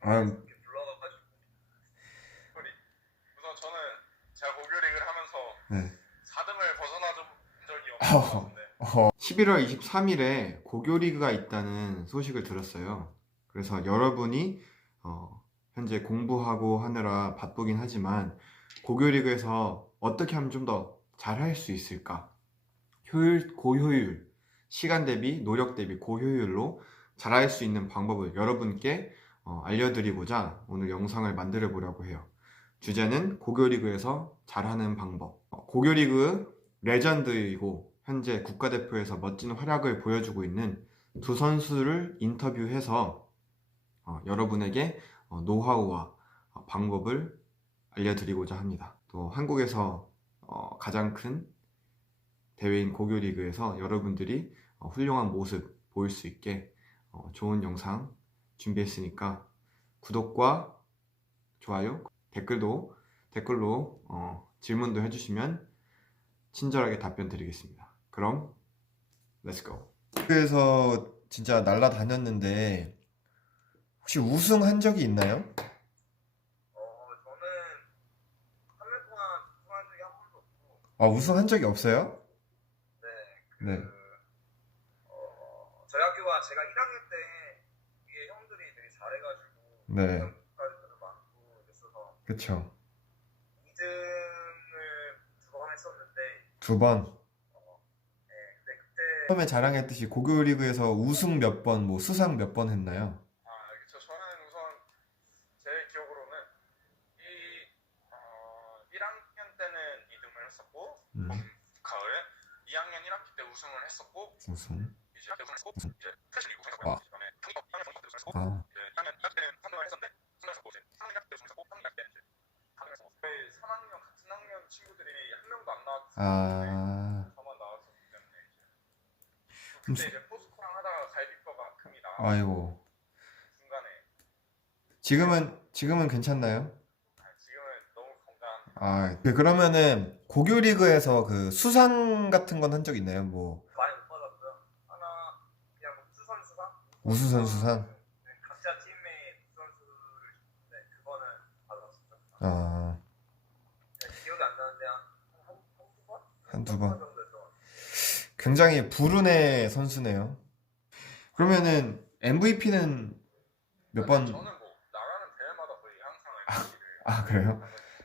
아, 이렇게 불러가지고 저는 제가 고교릭을 하면서 네. 4등을 벗어나 본 적이 없는 것 같은데 어, 11월 23일에 고교리그가 있다는 소식을 들었어요. 그래서 여러분이 어, 현재 공부하고 하느라 바쁘긴 하지만 고교리그에서 어떻게 하면 좀 더 잘할 수 있을까? 효율, 고효율, 시간 대비, 노력 대비 고효율로 잘할 수 있는 방법을 여러분께 어, 알려드리고자 오늘 영상을 만들어 보려고 해요. 주제는 고교리그에서 잘하는 방법. 어, 고교리그 레전드이고 현재 국가대표에서 멋진 활약을 보여주고 있는 두 선수를 인터뷰해서 어, 여러분에게 어, 노하우와 어, 방법을 알려드리고자 합니다. 또 한국에서 어, 가장 큰 대회인 고교리그에서 여러분들이 어, 훌륭한 모습 보일 수 있게 어, 좋은 영상 준비했으니까 구독과 좋아요, 댓글도 댓글로 어, 질문도 해주시면 친절하게 답변 드리겠습니다. 그럼 렛츠 고. 그래서 진짜 날라다녔는데 혹시 우승한 적이 있나요? 어 저는 3년 동안 우승한 적이 한 번도 없고 아 우승한 적이 없어요? 네, 그, 네. 어, 저희 학교가 제가 1학년 때 위에 형들이 되게 잘해가지고 네, 그쵸. 2등을 두 번 했었는데 두 번. 네, 근데 그때 처음에 자랑했듯이 고교 리그에서 우승 몇 번, 뭐 수상 몇 번 했나요? 아, 그렇죠. 저는 우선 제 기억으로는 이 어, 1학년 때는 2등을 했었고 음, 가을에 2학년 1학기 때 우승을 했었고 우승. 이제 우승을 했고 이제 패션 리그 우승을 아. 했고 그다음에 평가 1학년 정도 때 우승을 했고 아, 아, 이제 음, 그때 이제 포스코랑 하다가 갈비뼈가 큼이 나와 아이고. 중간에 지금은 지금은 괜찮나요? 아, 지금은 너무 건강 아, 네, 그러면은 고교 리그에서 그 수상 같은 건 한 적 있나요? 뭐 많이 못 받았고요. 하나 그냥 뭐 우수선 수상? 우수선 수상? 네, 각자 팀의 선수를 네, 그거는 받았었죠. 아, 네, 기억이 안 나는데 한한두 번? 한두 한 번. 굉장히 불운의 선수네요. 그러면은 MVP는 몇 번? 저는 뭐 나가는 대회마다 거의 항상 MVP를 아, 그래요?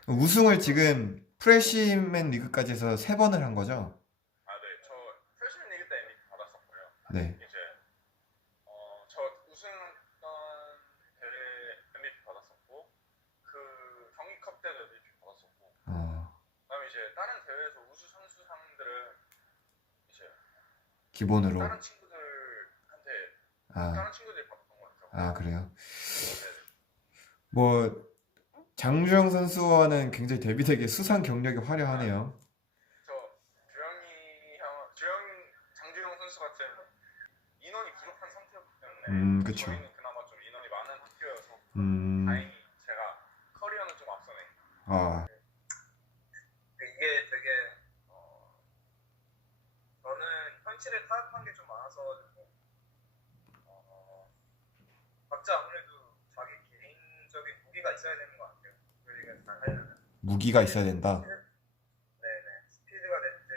우승을 지금 프레시맨 리그까지 해서 세 번을 한 거죠? 아, 네, 저 프레시맨 리그 때 MVP 받았었고요. 네. 이제 어, 저 우승했던 대회 MVP 받았었고 그 경기컵 때도 MVP 받았었고 어, 그다음에 이제 다른 대회에서 우수 선수상들은 이제 기본으로. 다른 친구들한테 아, 다른 친구들이 것 같아요. 아, 그래요? 네. 뭐 장주영 선수와는 굉장히 대비되게 수상 경력이 화려하네요. 저 주영이 형, 주영 장주영 선수 같은 인원이 부족한 상태였기 때문에 음, 그쵸. 저희는 그나마 좀 인원이 많은 학교여서 음, 다행히 제가 커리어는 좀 앞서네. 아, 이게 되게 어, 저는 현실에 타협한 게 좀 많아서 어, 각자 아무래도 자기 개인적인 무기가 있어야 되는 것 같아요. 우리가 잘 하려면. 무기가 있어야 된다. 네네. 스피드가 됐든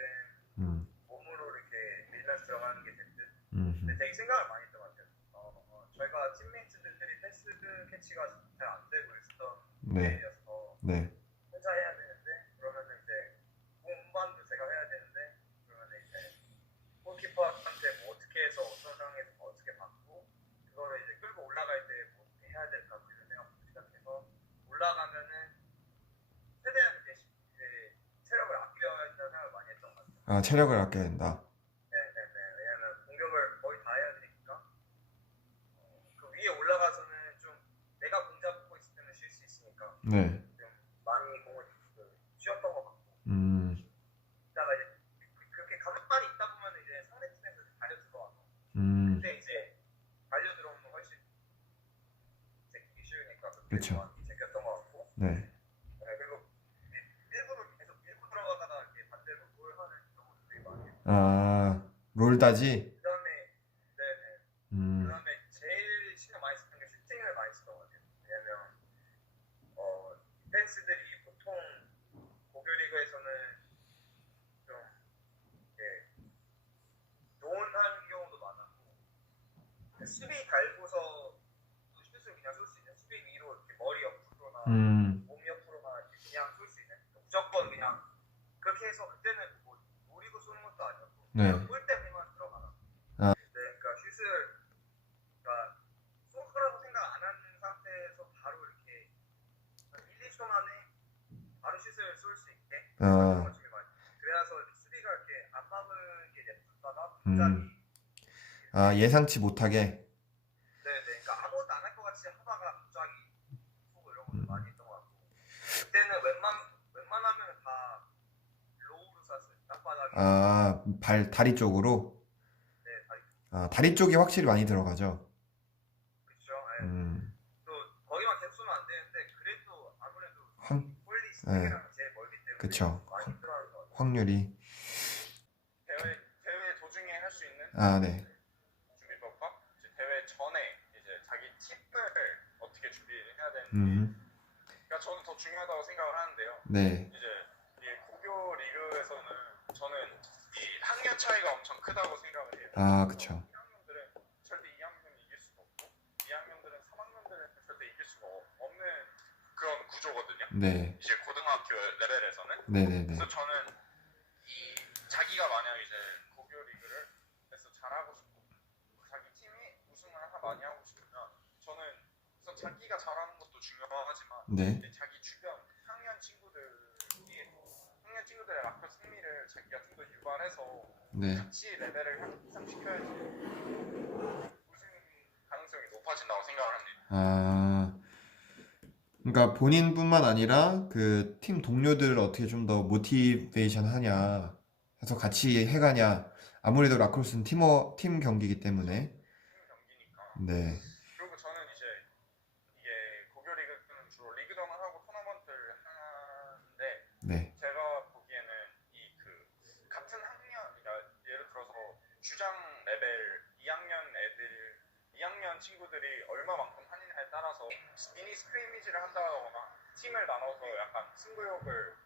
음, 몸으로 이렇게 밀면서 들어가는 게 됐든. 음, 근데 되게 생각을 많이 했던 것 같아요. 어, 어, 저희가 팀메이트들이 패스 캐치가 잘 안 되고 있었던 네, 때여서 네, 혼자 해야 되는데 그러면은 이제 공반도 제가 해야 되는데 그러면은 이제 골키퍼한테 뭐 어떻게 해서 어떤 상황에서 뭐 어떻게 받고 그거를 이제 끌고 올라갈 때 뭐 어떻게 해야 될까 뭐 이런 생각부터 시작해서 올라가면은 최대한 이제, 시- 이제 체력을 아껴야 된다는 생각을 많이 했던 것 같아요. 아, 체력을 아껴야 된다. 아, 롤다지? 그다음에 네네. 음, 그다음에 제일 신경 많이 쓰는 게 슈팅을 많이 쓰는 것 같아요. 왜냐면 어 펜스들이 보통 고교 리그에서는 좀 이제 노은하는 경우도 많았고 수비 달고서 또 슛을 그냥 쏠 수 있는 수비 위로 이렇게 머리 옆으로나 음, 네. 그냥 쏠 때만 들어가라. 아. 네, 그러니까 슛을 그러니까 쏠 거라고 생각 안 하는 상태에서 바로 이렇게 한 1, 2초 만에 바로 슛을 쏠 수 있게 아. 그런 걸 되게 많이. 그래서 수비가 이렇게 안 막을 게 냅뒀다가 음. 갑자기 아, 예상치 못하게. 네네, 그러니까 아무것도 안 할 것 같이 하다가 갑자기 쏘고 이런 것도 음. 많이 했던 것 같고 그때는 웬만 웬만하면 다 로우로 쐈어요. 땅바닥에. 아, 발, 다리 쪽으로? 네, 다리. 아, 다리 쪽이 확실히 많이 들어가죠. 그렇죠. 예. 음, 또 거기만 계속 쏘면 안 되는데 그래도 아무래도 확, 홀리 스틱이랑 제일 멀기 때문에 그쵸. 많이 들어가는 것 같아요. 확률이. 대회 대회 도중에 할 수 있는 아, 네. 준비법과 이제 대회 전에 이제 자기 팁을 어떻게 준비를 해야 되는지. 음, 그러니까 저는 더 중요하다고 생각을 하는데요. 네. 이제 이 고교 리그에서는 저는 차이가 엄청 크다고 생각을 해요. 아. 1학년들은 절대 2학년이 이길 수가 없고 2학년들은 3학년들은 절대 이길 수가 없는 그런 구조거든요. 네. 이제 고등학교 레벨에서는. 네네네. 그래서 저는 이 자기가 만약 이제 고교 리그를 해서 잘하고 싶고 자기 팀이 우승을 하나 많이 하고 싶으면 저는 우선 자기가 잘하는 것도 중요하지만 네. 이제 자기 주변 학년 친구들이 학년 친구들의 라커 승리를 자기가 좀 더 유발해서 레벨을 향상시켜야지 우승 가능성이 높아진다고 생각을 합니다. 아, 그러니까 본인뿐만 아니라 그 팀 동료들을 어떻게 좀 더 모티베이션 하냐 해서 같이 해가냐. 아무래도 라크로스는 팀워, 팀 경기이기 때문에. 팀 경기니까. 네. 그리고 저는 이제 이게 고교 리그는 주로 리그전을 하고 토너먼트를 하는데 네. 제가 보기에는 이 그 같은 학년, 그러니까 예를 들어서 주장 레벨 2학년 애들, 2학년 친구들이 얼마만큼 하느냐에 따라서 미니 스크리미지를 한다거나 팀을 나눠서 약간 승부욕을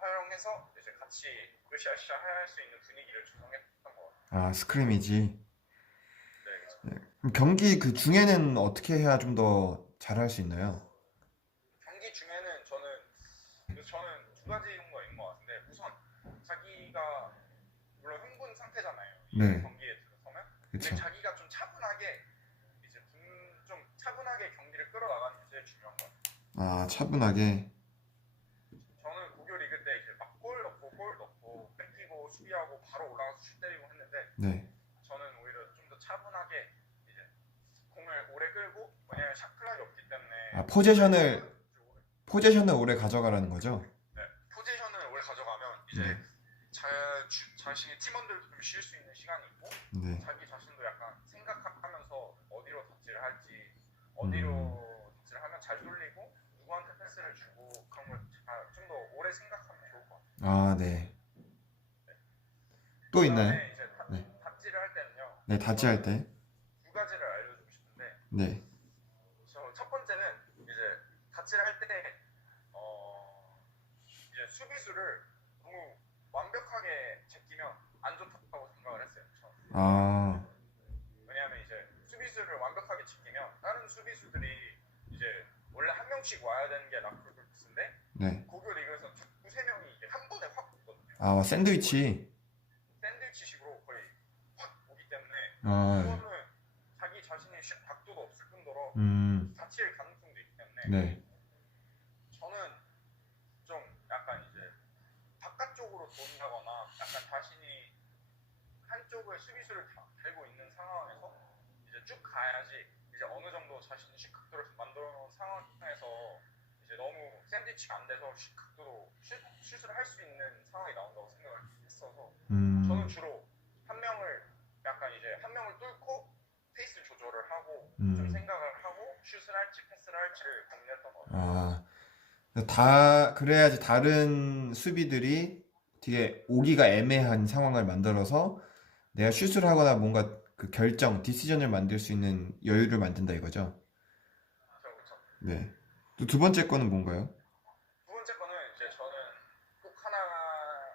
활용해서 이제 같이 으쌰으쌰 할수 있는 분위기를 조성했던 것 같아요. 아, 스크리미지. 네, 그럼 경기 그 중에는 어떻게 해야 좀 더 잘할 수 있나요? 경기 중에는 저는 저는 두 가지 정도가 있는 것 같은데 우선 자기가 물론 흥분 상태잖아요. 이 네. 경기에 들어서면 근데 그쵸. 자기가 좀 차분하게 이제 분- 좀 차분하게 경기를 끌어나가는 게 제일 중요한 것 같 아, 차분하게. 저는 고교 리그 때 이제 막골 넣고 골 넣고 뺏기고 수비하고 바로 올라가서 슛 때리고 했는데 네. 저는 오히려 좀 더 차분하게 이제 공을 오래 끌고 왜냐면 샷클락이 없기 때문에 아, 포지션을, 포지션을 오래 가져가라는 거죠? 네, 포지션을 오래 가져가면 이제 네. 자, 주, 자신의 팀원들도 좀 쉴 수 있는 시간이 있고 네. 자기 자신도 약간 생각하면서 어디로 덧질을 할지 어디로 음. 덧질을 하면 잘 돌리고 누구한테 패스를 주고 그런 걸 오래 생각하면 좋을 것 같아요. 아, 네. 또 있나요? 이제 다, 네. 답질을 할 때는요 네, 다치할 때. 두 가지를 알려주고 싶은데 네. 저 첫 번째는 이제 답질을 할때 어, 이제 수비수를 너무 완벽하게 제끼면 안 좋다고 생각을 했어요. 처음. 아, 왜냐하면 이제 수비수를 완벽하게 지키면 다른 수비수들이 이제 원래 한 명씩 와야 되는 게 라크루스인데 네. 고교 리그에서 두세 명이 이제 한 번에 확 아, 샌드위치. 샌드위치식으로 거의 확 오기 때문에 아, 그거는 자기 자신의 슛 각도도 없을 뿐더러 음, 다칠 가능성도 있기 때문에 네. 저는 좀 약간 이제 바깥쪽으로 돈다거나 약간 자신이 한쪽을 수비수를 다 달고 있는 상황에서 이제 쭉 가야지 이제 어느 정도 자신이 슛 각도를 만들어 놓은 상황에서 이제 너무 샌드위치가 안 돼서 슛 각도로 슛, 슛을 할 수 있는 상황이 나온다고 생각을 했어서 음, 저는 주로 한 명을 약간 이제 한 명을 뚫고 페이스 조절을 하고 음. 좀 생각을 하고 슛을 할지 패스를 할지를 고민했던 것 같아요. 아, 다, 그래야지 다른 수비들이 되게 오기가 애매한 상황을 만들어서 내가 슛을 하거나 뭔가 그 결정, 디시전을 만들 수 있는 여유를 만든다 이거죠? 그렇죠, 그렇죠. 네. 또 두 번째 거는 뭔가요? 두 번째 거는 이제 저는 꼭 하나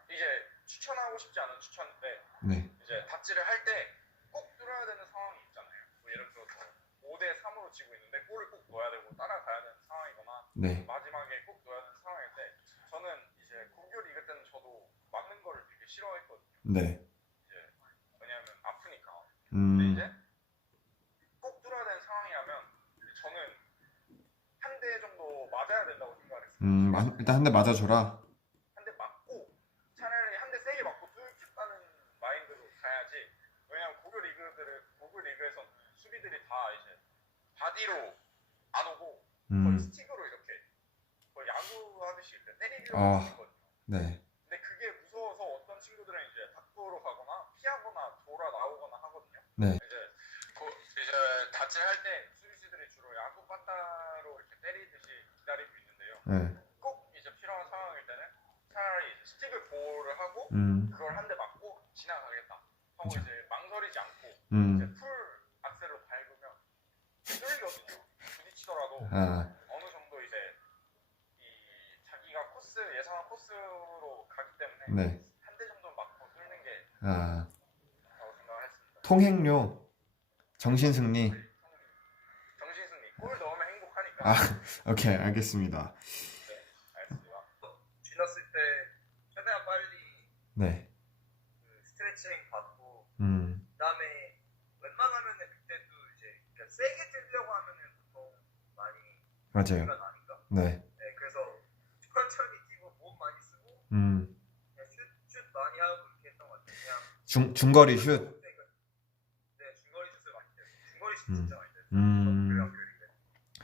이제 추천하고 싶지 않은 추천인데 네. 이제 닥질을 할 때 꼭 뚫어야 되는 상황이 있잖아요. 뭐 예를 들어서 5대 3으로 지고 있는데 골을 꼭 넣어야 되고 따라가야 되는 상황이거나 네. 마지막에 꼭 넣어야 되는 상황인데 저는 이제 국교 리그 때는 저도 맞는 거를 되게 싫어했거든요. 네. 왜냐하면 아프니까. 근데 음. 이제 꼭 뚫어야 되는 상황이라면 저는 한 대 정도 맞아야 된다고 생각을 했어요. 음, 마- 일단 한 대 맞아줘라. 한 대 맞고 차라리 한 대 세게 맞고 뚫겠다는 마인드로 가야지. 왜냐면 고교 리그들을 고교 리그에서 수비들이 다 이제 바디로 안 오고 거의 음. 스틱으로 이렇게 거의 야구 하듯이 이렇게 때리기로 아. 하거든요. 네. 근데 그게 무서워서 어떤 친구들은 이제 밖으로 가거나 피하거나 돌아 나오거나 하거든요. 네. 이제 고, 이제 다치할 때 수비수들이 주로 야구 빠따로 이렇게 때리듯이 기다리고 있는데요. 네. 꼭 이제 필요한 상황일 때는 차라리 이제 스틱을 보호를 하고 음. 그걸 한 대 맞고 지나가겠다 하고 그쵸. 이제 망설이지 않고 이제 음. 풀 악셀을 밟으면 뚫리거든요. 부딪히더라도 아, 어느 정도 이제 이 자기가 코스 예상한 코스로 가기 때문에 네. 한 대 정도 맞고 뚫는 게 아, 라고 생각을 했습니다. 통행료. 정신승리. 정신승리 골 넣으면 행복하니까. 아, 오케이. 알겠습니다. 지났을 때 최대한 빨리 네. 그 스트레칭 받고 음. 그다음에 웬만하면은 그때도 이제 그러니까 세게 뛰려고 하면은 보통 많이 맞아요. 네. 네, 그래서 천천히 뛰고 몸 많이 쓰고 음. 슛, 슛 많이 하고 이렇게 했던 것 같아요. 그냥 중, 중거리 슛. 네, 중거리 슛을 많이 때요. 중거리 슛 음. 진짜 많이. 음. 교육 교육 때.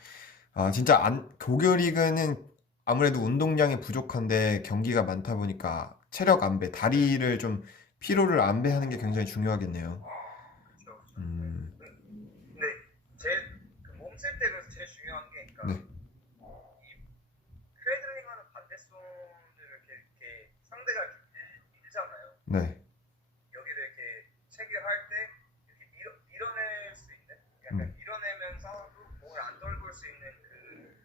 아, 진짜 안, 고교 리그는 아무래도 운동량이 부족한데 경기가 많다 보니까 체력 안배, 다리를 좀 피로를 안배하는 게 굉장히 중요하겠네요. 그렇죠. 음. 근데 제일 몸 쓸 때 그래서 제일 중요한 게 그러니까 네. 이 크레들링하는 반대손을 이렇게, 이렇게 상대가 밀, 밀잖아요. 네. 여기를 이렇게 체결할 때 이렇게 밀어, 밀어낼 수 있는 약간 음. 밀어내면서도 몸을 안 떨굴 수 있는 그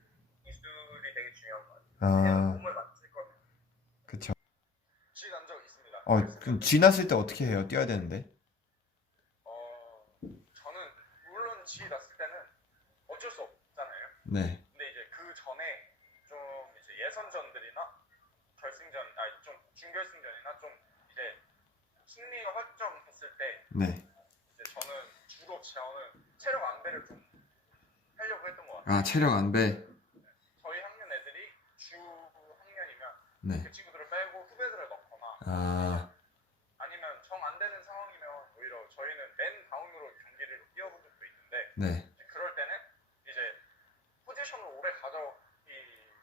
기술이 되게 중요한 것 같아요. 아, 몸을 맞출 거면 그쵸. 지난 적 있습니다. 어, 그럼 쥐났을 때 어떻게 해요? 뛰어야 되는데? 어, 저는 물론 지 났을 때는 어쩔 수 없잖아요. 네. 근데 이제 그 전에 좀 이제 예선전들이나 결승전, 아니 좀 준결승전이나 좀 이제 승리가 확정됐을 때 네. 이제 저는 주로 저는 체력 안배를 좀 하려고 했던 것 같아요. 아, 체력 안 배. 저희 학년 애들이 주 학년이면 네. 그 친구들을 빼고 후배들을 넣거나 아, 아니면 정 안 되는 상황이면 오히려 저희는 맨 다운으로 경기를 뛰어본 적도 있는데 네. 이제 그럴 때는 이제 포지션을 오래 가져 이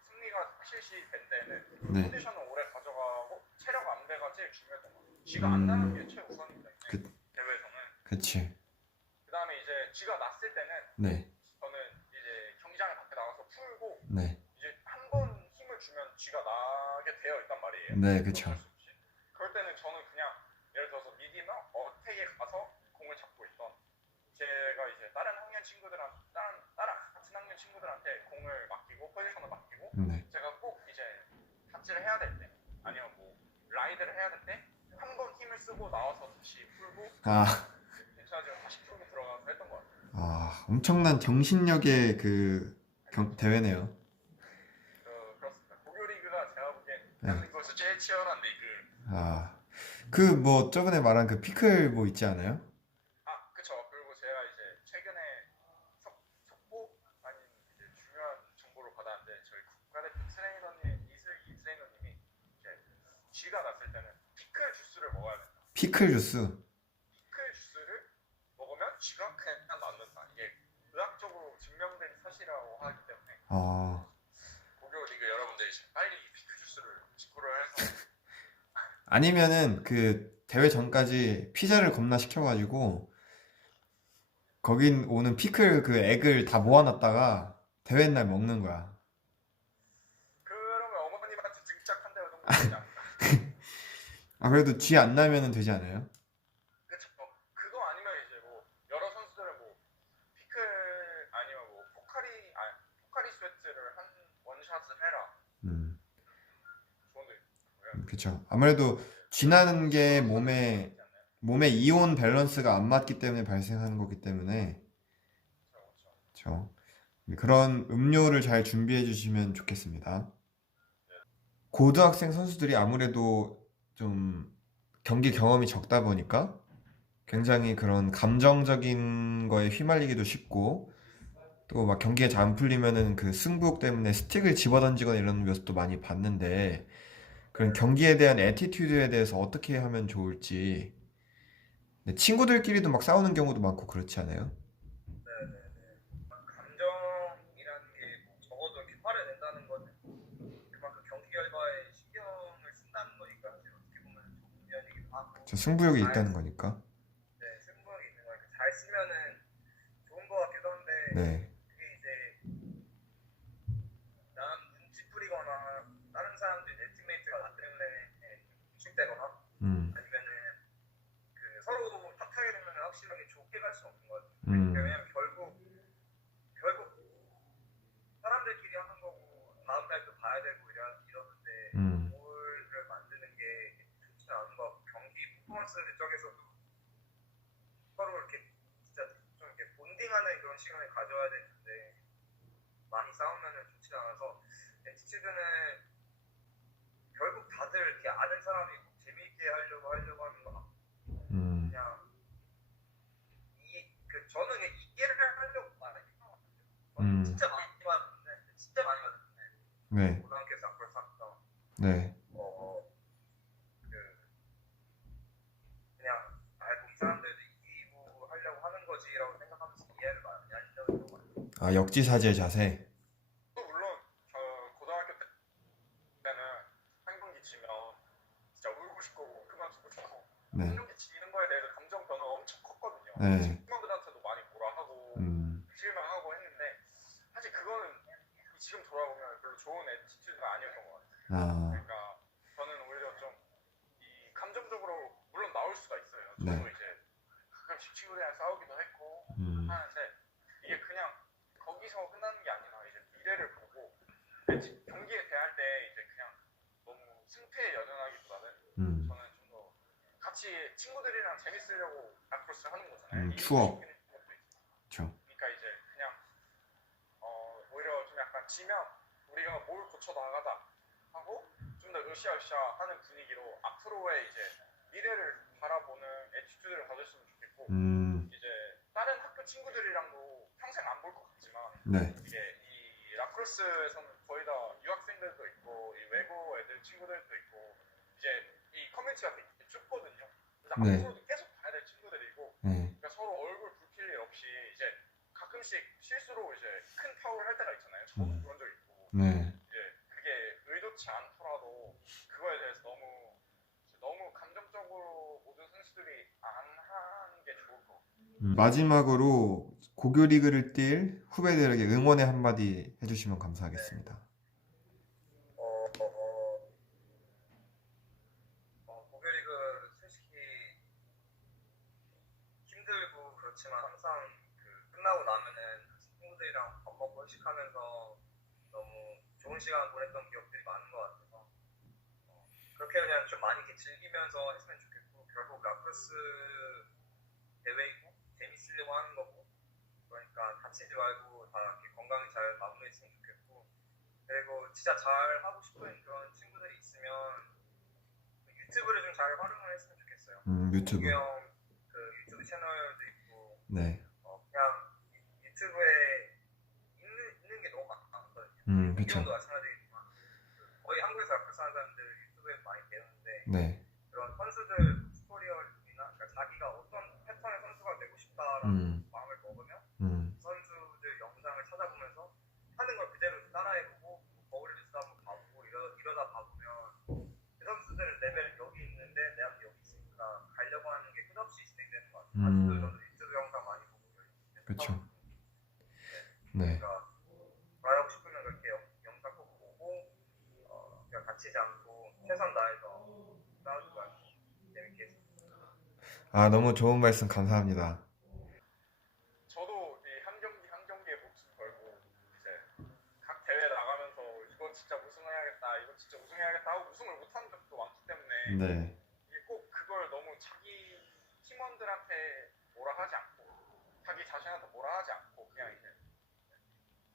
승리가 실시 된 때는 네. 포지션을 오래 가져가고 체력 안배가 제일 중요했던 것 같아요. 쥐가 안 나는 게 최우선입니다. 음. 그- 대회에서는 그치. 그 다음에 이제 쥐가 났을 때는 네. 저는 이제 경기장에 밖에 나가서 풀고 네. 이제 한 번 힘을 주면 쥐가 나게 되어 있단 말이에요. 네, 없이. 그럴 때는 저는 그냥 예를 들어서 미디나 어택에 가서 공을 잡고 있던 제가 이제 다른 학년 친구들한 다른 다른 같은 학년 친구들한테 공을 맡기고 포지션을 맡기고 네. 제가 꼭 이제 타치를 해야 될 때 아니면 뭐 라이드를 해야 될 때 한 번 힘을 쓰고 나와서 다시 풀고 아, 괜찮아지면 다시 풀고 들어가서 했던 것 같아요. 아, 엄청난 정신력의 그 경, 대회네요. 그, 그렇습니다. 고교 리그가 제가 보기엔 네. 대한민국에서 제일 치열한 리그. 아, 그 뭐 저번에 말한 그 피클 뭐 있지 않아요? 아, 그쵸. 그리고 제가 이제 최근에 석, 속보 아닌 이제 중요한 정보를 받았는데 저희 국가대표 트레이너님 이슬기 트레이너님이 이제 쥐가 났을 때는 피클 주스를 먹어야 된다. 피클 주스. 피클 주스를 먹으면 쥐가 그냥 낫는다. 이게 의학적으로 증명된 사실이라고 하기 때문에 아, 고교 리그 여러분들이 지금 빨리 피클 주스를 직구를 해서 아니면은 그 대회 전까지 피자를 겁나 시켜가지고 거긴 오는 피클 그 액을 다 모아놨다가 대회 날 먹는 거야. 그러면 어머님한테 등짝 한대 정도 되지 않을까? 아, 그래도 쥐 안 나면은 되지 않아요? 그쵸. 그거 아니면 이제 뭐 여러 선수들은 뭐 피클 아니면 뭐 포카리 아 포카리 스웨트를 한 원샷을 해라. 음, 조언도 그쵸. 아무래도 쥐 나는 게 몸에? 몸의 이온 밸런스가 안 맞기 때문에 발생하는 거기 때문에. 네, 그런 음료를 잘 준비해 주시면 좋겠습니다. 고등학생 선수들이 아무래도 좀 경기 경험이 적다 보니까 굉장히 그런 감정적인 거에 휘말리기도 쉽고 또 막 경기가 잘 안 풀리면은 그 승부욕 때문에 스틱을 집어던지거나 이런 모습도 많이 봤는데 그런 경기에 대한 애티튜드에 대해서 어떻게 하면 좋을지 네, 친구들끼리도 막 싸우는 경우도 많고 그렇지 않아요? 네네네. 감정이라는 게 적어도 이렇게 화를 낸다는 건 그만큼 경기 결과에 신경을 쓴다는 거니까 사실 어떻게 보면 좋은 면이기도 하고 저 승부욕이 있다는 거니까. 네, 승부욕이 있는 거니까 잘 쓰면은 좋은 거 같기도 한데 네. 그게 이제 남 눈치 뿌리거나 다른 사람들 내 팀메이트가 나 때문에 위축되거나 음. 아니면은 그 서로 탓하게 되면 확실하게 좋게 갈 수 없는 것 같아요. 음. 왜냐면 결국 결국 사람들끼리 하는 거고 다음 날 또 봐야 되고 이러, 이러는데 음. 골을 만드는 게 좋지 않은 것 같고 경기 퍼포먼스 쪽에서도 서로 이렇게 진짜 좀 이렇게 본딩하는 그런 시간을 가져야 되는데 많이 싸우면은 좋지 않아서 애티튜드는 결국 다들 이렇게 아는 사람이 재미있게 하려고 하려고 하는 거 같고 음. 그냥 이그 저는 그냥 이해를 하려고 말하는. 저는 음. 진짜 많이 봤는데 진짜 많이 봤는데 네. 고등학교에서 앞으로 샀던 네. 어 그 그냥 아이고 이 사람들도 이기고 하려고 하는 거지라고 생각하면서 이해를 많이 하려고 것 같아요. 아, 역지사지의 자세. 또 물론 저 고등학교 때- 때는 한 경기 지면 진짜 울고 싶고 그만 두고 싶고 한 네. 경기 지는 거에 대해서 감정 변화가 엄청 컸거든요. 네. 팀원들한테도 많이 뭐라 하고 음. 실망하고 했는데 사실 그거는 지금 돌아보면 별로 좋은 애티튜드가 아니었던 것 같아요. 아. 그러니까 저는 오히려 좀 이 감정적으로 물론 나올 저도 네. 이제 가끔씩 친구들이랑 싸우기도 했고 음. 하는데 이게 그냥 거기서 끝나는 게 아니라 이제 미래를 보고 매- 경기에 대할 때 이제 그냥 너무 승패에 연연하기보다는 음. 저는 좀 더 같이 친구들이랑 재밌으려고 라크로스를 하는 거잖아요. 음, 추억. 그쵸. 그러니까 이제 그냥 어, 오히려 좀 약간 지면 우리가 뭘 고쳐 나가자 하고 좀 더 으쌰으쌰 하는 분위기로 앞으로의 이제 미래를 바라보는 애티튜드를 가졌으면 좋겠고 음. 이제 다른 학교 친구들이랑도 평생 안 볼 것 같지만 네. 이게 이 라크로스에서는 거의 다 유학생들도 있고 이 외국 애들 친구들도 있고 이제 이 커뮤니티가 되게 좁거든요. 네. 앞으로도 계속 봐야 될 친구들이고 네. 그러니까 서로 얼굴 붉힐 일 없이 이제 가끔씩 실수로 이제 큰 파울 할 때가 있잖아요. 저도 음. 그런 적 있고 네. 이제 그게 의도치 않더라도 그거에 대해서 너무 너무 감정적으로 모든 선수들이 안 하는 게 좋을 것 같아요. 음, 마지막으로 고교 리그를 뛸 후배들에게 응원의 한마디 해주시면 감사하겠습니다. 어, 고교리그 솔직히 힘들고 그렇지만 항상 그 끝나고 나면은 친구들이랑 밥 먹고 회식하면서 너무 좋은 시간 보냈던 기억들이 많은 것 같아서 어, 그렇게 그냥 좀 많이 이렇게 즐기면서 했으면 좋겠고 결국 라크로스 대회이고 재밌으려고 하는 거고 그러니까 다치지 말고 다 이렇게 건강히 잘 마무리했으면 좋겠고 그리고 진짜 잘 하고 싶은 그런 친구들이 있으면 유튜브를 좀 잘 활용을 했으면 좋겠어요. 음, 유튜브. 유형그 유튜브 채널도 있고 네. 어, 그냥 유- 유튜브에 있는, 있는 게 너무 많거든요. 음, 그쵸. 유형도 마찬가지겠지만 그 거의 한국에서 앞으로 사는 사람들 유튜브에 많이 배우는데 네. 그런 선수들 튜토리얼이나 그러니까 자기가 어떤 패턴의 선수가 되고 싶다라는 음. 마음을 먹으면 음. 선수들 영상을 찾아보면서 하는 걸 그대로 따라해보고 거울에서 한번 봐보고 이러, 이러다 봐보면 그 선수들 레벨 여기 있는데 내가 여기 있으니까 가려고 하는 게 끝없이 진행되는 것 같아요. 음. 아직도 저도 유튜브 영상 많이 보고 연습하고 그쵸. 있거든요. 네. 그러니까 말하고 싶으면 그렇게 영, 영상 꼭 보고 어, 그냥 다치지 않고 최선 다해서 싸우지 말고 재밌게 했습니다. 아, 너무 좋은 말씀 감사합니다. 저도 이 한 경기 한 경기에 목숨 걸고 이제 각 대회 나가면서 이건 진짜 우승해야겠다, 이건 진짜 우승해야겠다 하고 우승을 못한 적도 많기 때문에 네. 이게 꼭 그걸 너무 자기 팀원들한테 뭐라 하지 않고 자기 자신한테 뭐라 하지 않고 그냥 이제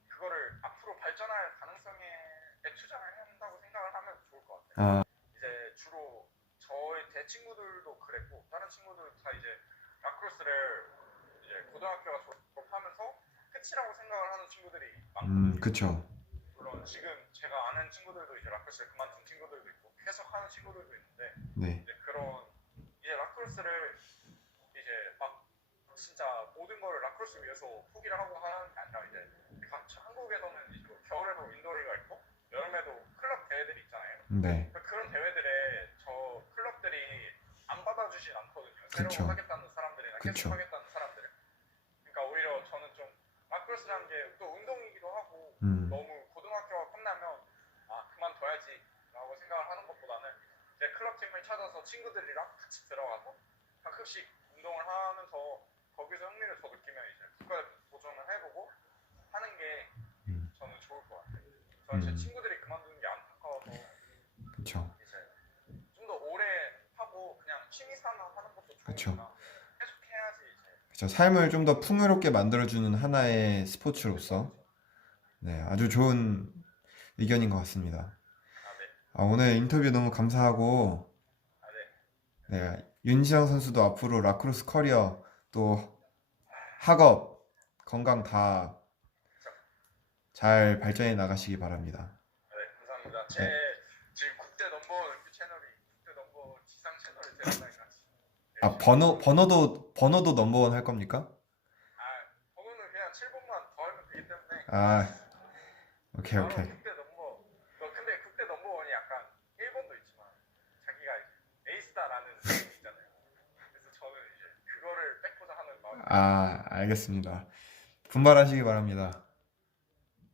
그거를 앞으로 발전할 가능성에 투자를 한다고 생각을 하면 좋을 것 같아요. 아, 이제 주로 저희 대 친구들도 그랬고 다른 친구들도 다 이제 라크로스를 이제 고등학교가 졸업하면서 끝이라고 생각을 하는 친구들이 많고 음, 그쵸. 물론 지금 제가 아는 친구들도 이제 라크로스를 그만둔 친구들도 있고 계속 하는 친구들도 있는데 네. 이제 그런 이제 라크로스를 진짜 모든 거를 라크로스 위해서 포기를 하고 하는 게 아니라 이제 각 한국에서는 이제 뭐 겨울에도 인도리가 있고 여름에도 클럽 대회들이 있잖아요. 네. 그러니까 그런 대회들에 저 클럽들이 안 받아주진 않거든요. 새로 그쵸. 하겠다는 사람들이나 그쵸. 계속 하겠다는 사람들은. 그러니까 오히려 저는 좀 라크로스라는 게 또 운동이기도 하고 음, 너무 고등학교가 끝나면 아 그만둬야지라고 생각을 하는 것보다는 이제 클럽 팀을 찾아서 친구들이랑 같이 들어가서 가끔씩 운동을 하면서 흥미를 더 느끼면 이제 국가에 도전을 해보고 하는 게 음. 저는 좋을 것 음. 제 친구들이 그만두는 게 안타까워서 그쵸. 이제 좀 더 오래 하고 그냥 취미 삼아 하는 것도. 좋으니까 계속 해야지 이제 그쵸. 삶을 좀 더 풍요롭게 만들어주는 하나의 스포츠로서 네, 아주 좋은 의견인 것 같습니다. 아 네, 아, 오늘 인터뷰 너무 감사하고 아 네, 네, 윤시영 선수도 앞으로 라크로스 커리어 또 학업 건강 다 잘 발전해 나가시기 바랍니다. 아, 네 감사합니다. 제 지금 국대 넘버원 그 채널이 국대 넘버 지상 채널이 되었다니까. 아 번호 번호도 번호도 넘버원 할 겁니까? 아 번호는 그냥 7번만 더 하면 되기 때문에. 아 오케이 오케이 국대 넘버. 어, 근데 국대 넘버원이 약간 1번도 있지만 자기가 느낌이 있잖아요. 그래서 저는 이제 그거를 뺏고자 하는 마음. 아 알겠습니다. 분발하시기 바랍니다.